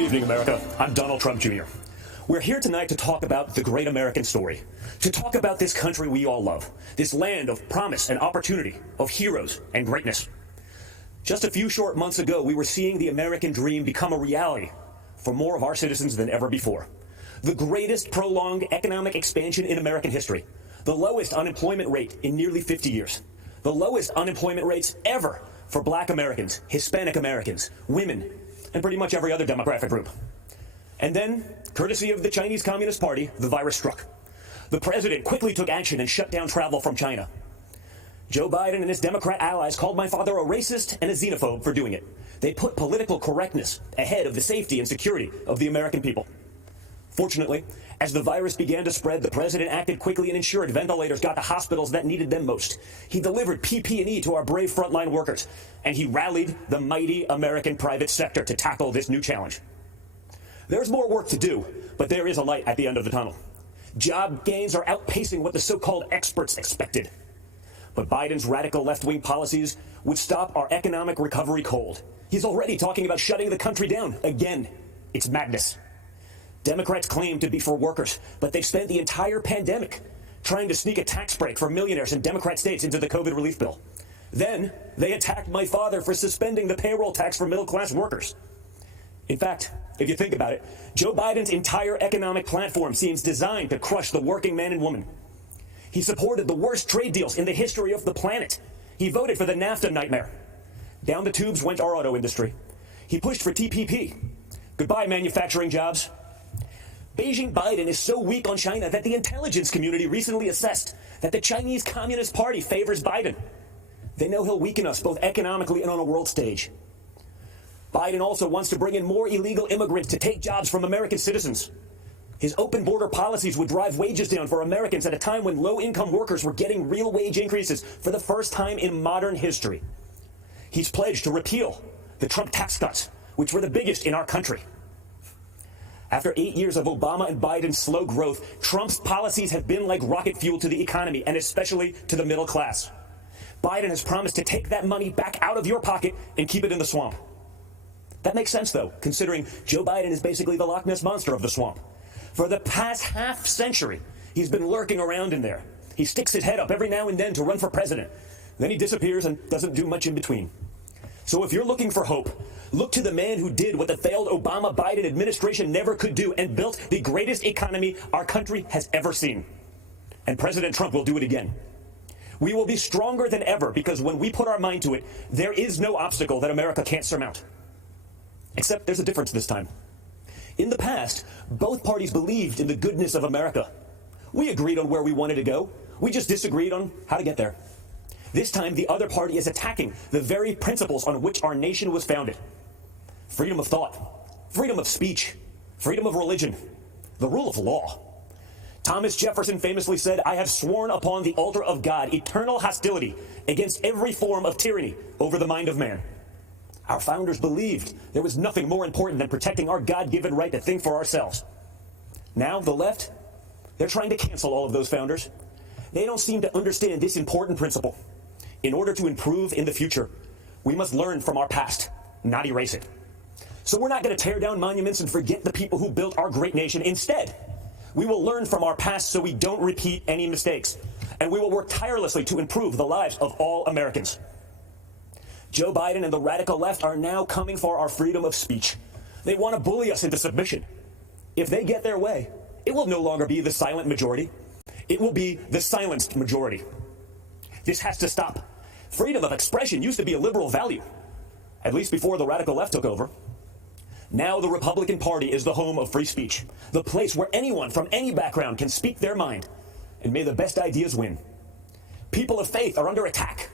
Good evening, America. I'm Donald Trump Jr. We're here tonight to talk about the great American story, to talk about this country we all love, this land of promise and opportunity, of heroes and greatness. Just a few short months ago, we were seeing the American dream become a reality for more of our citizens than ever before. The greatest prolonged economic expansion in American history, the lowest unemployment rate in nearly 50 years, the lowest unemployment rates ever for Black Americans, Hispanic Americans, women, and pretty much every other demographic group. And then, courtesy of the Chinese Communist Party, the virus struck. The president quickly took action and shut down travel from China. Joe Biden and his Democrat allies called my father a racist and a xenophobe for doing it. They put political correctness ahead of the safety and security of the American people. Fortunately, as the virus began to spread, the president acted quickly and ensured ventilators got to hospitals that needed them most. He delivered PPE to our brave frontline workers, and he rallied the mighty American private sector to tackle this new challenge. There's more work to do, but there is a light at the end of the tunnel. Job gains are outpacing what the so-called experts expected. But Biden's radical left-wing policies would stop our economic recovery cold. He's already talking about shutting the country down again. It's madness. Democrats claim to be for workers, but they've spent the entire pandemic trying to sneak a tax break for millionaires in Democrat states into the COVID relief bill. Then they attacked my father for suspending the payroll tax for middle-class workers. In fact, if you think about it, Joe Biden's entire economic platform seems designed to crush the working man and woman. He supported the worst trade deals in the history of the planet. He voted for the NAFTA nightmare. Down the tubes went our auto industry. He pushed for TPP. Goodbye, manufacturing jobs. Beijing Biden is so weak on China that the intelligence community recently assessed that the Chinese Communist Party favors Biden. They know he'll weaken us both economically and on a world stage. Biden also wants to bring in more illegal immigrants to take jobs from American citizens. His open border policies would drive wages down for Americans at a time when low-income workers were getting real wage increases for the first time in modern history. He's pledged to repeal the Trump tax cuts, which were the biggest in our country. After 8 years of Obama and Biden's slow growth, Trump's policies have been like rocket fuel to the economy and especially to the middle class. Biden has promised to take that money back out of your pocket and keep it in the swamp. That makes sense, though, considering Joe Biden is basically the Loch Ness Monster of the swamp. For the past half century, he's been lurking around in there. He sticks his head up every now and then to run for president. Then he disappears and doesn't do much in between. So if you're looking for hope, look to the man who did what the failed Obama-Biden administration never could do and built the greatest economy our country has ever seen. And President Trump will do it again. We will be stronger than ever because when we put our mind to it, there is no obstacle that America can't surmount. Except there's a difference this time. In the past, both parties believed in the goodness of America. We agreed on where we wanted to go. We just disagreed on how to get there. This time, the other party is attacking the very principles on which our nation was founded. Freedom of thought, freedom of speech, freedom of religion, the rule of law. Thomas Jefferson famously said, "I have sworn upon the altar of God eternal hostility against every form of tyranny over the mind of man." Our founders believed there was nothing more important than protecting our God-given right to think for ourselves. Now, the left, they're trying to cancel all of those founders. They don't seem to understand this important principle. In order to improve in the future, we must learn from our past, not erase it. So we're not going to tear down monuments and forget the people who built our great nation. Instead, we will learn from our past so we don't repeat any mistakes. And we will work tirelessly to improve the lives of all Americans. Joe Biden and the radical left are now coming for our freedom of speech. They want to bully us into submission. If they get their way, it will no longer be the silent majority. It will be the silenced majority. This has to stop. Freedom of expression used to be a liberal value, at least before the radical left took over. Now the Republican Party is the home of free speech, the place where anyone from any background can speak their mind, and may the best ideas win. People of faith are under attack.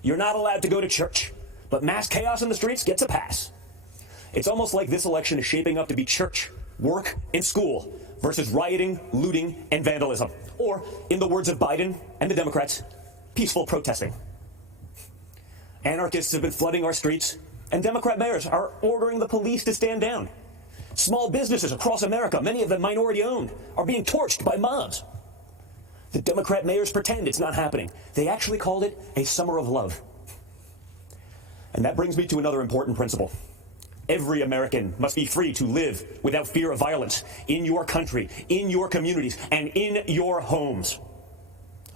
You're not allowed to go to church, but mass chaos in the streets gets a pass. It's almost like this election is shaping up to be church, work, and school versus rioting, looting, and vandalism. Or, in the words of Biden and the Democrats, peaceful protesting. Anarchists have been flooding our streets, and Democrat mayors are ordering the police to stand down. Small businesses across America, many of them minority-owned, are being torched by mobs. The Democrat mayors pretend it's not happening. They actually called it a summer of love. And that brings me to another important principle. Every American must be free to live without fear of violence in your country, in your communities, and in your homes.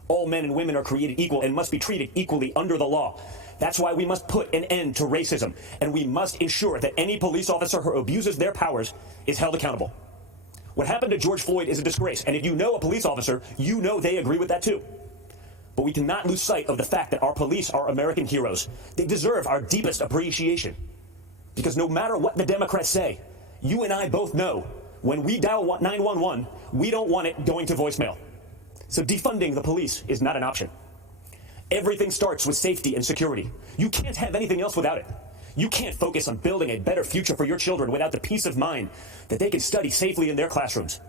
All men and women are created equal and must be treated equally under the law. That's why we must put an end to racism, and we must ensure that any police officer who abuses their powers is held accountable. What happened to George Floyd is a disgrace, and if you know a police officer, you know they agree with that too. But we cannot lose sight of the fact that our police are American heroes. They deserve our deepest appreciation. Because no matter what the Democrats say, you and I both know when we dial 911, we don't want it going to voicemail. So defunding the police is not an option. Everything starts with safety and security. You can't have anything else without it. You can't focus on building a better future for your children without the peace of mind that they can study safely in their classrooms,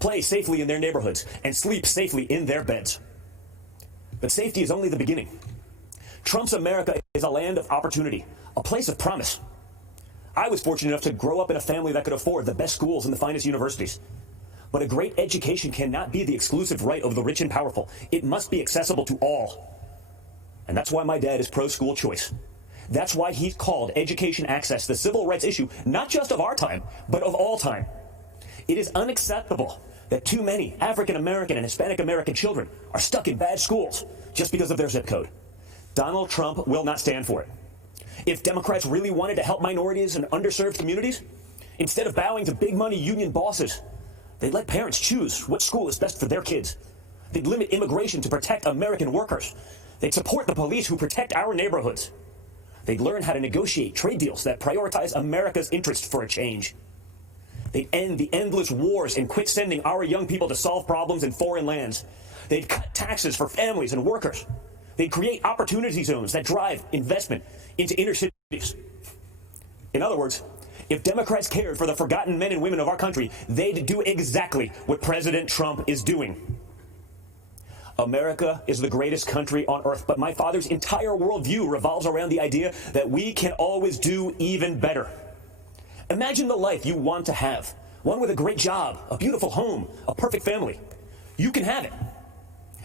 play safely in their neighborhoods, and sleep safely in their beds. But safety is only the beginning. Trump's America is a land of opportunity, a place of promise. I was fortunate enough to grow up in a family that could afford the best schools and the finest universities. But a great education cannot be the exclusive right of the rich and powerful. It must be accessible to all. And that's why my dad is pro-school choice. That's why he's called education access the civil rights issue, not just of our time, but of all time. It is unacceptable that too many African American and Hispanic American children are stuck in bad schools just because of their zip code. Donald Trump will not stand for it. If Democrats really wanted to help minorities and underserved communities, instead of bowing to big money union bosses, they'd let parents choose what school is best for their kids. They'd limit immigration to protect American workers. They'd support the police who protect our neighborhoods. They'd learn how to negotiate trade deals that prioritize America's interest for a change. They'd end the endless wars and quit sending our young people to solve problems in foreign lands. They'd cut taxes for families and workers. They'd create opportunity zones that drive investment into inner cities. In other words, if Democrats cared for the forgotten men and women of our country, they'd do exactly what President Trump is doing. America is the greatest country on earth, but my father's entire worldview revolves around the idea that we can always do even better. Imagine the life you want to have, one with a great job, a beautiful home, a perfect family. You can have it.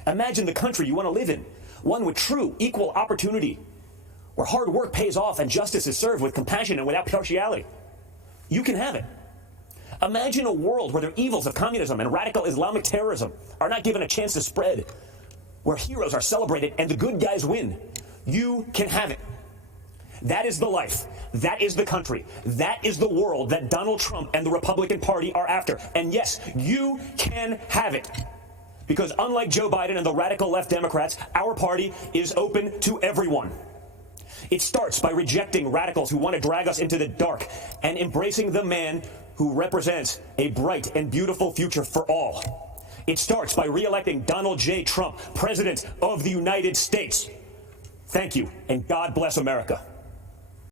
Imagine the country you want to live in, one with true equal opportunity, where hard work pays off and justice is served with compassion and without partiality. You can have it. Imagine a world where the evils of communism and radical Islamic terrorism are not given a chance to spread, where heroes are celebrated and the good guys win. You can have it. That is the life. That is the country. That is the world that Donald Trump and the Republican Party are after. And yes, you can have it. Because unlike Joe Biden and the radical left Democrats, our party is open to everyone. It starts by rejecting radicals who want to drag us into the dark and embracing the man who represents a bright and beautiful future for all. It starts by re-electing Donald J. Trump, President of the United States. Thank you, and God bless America.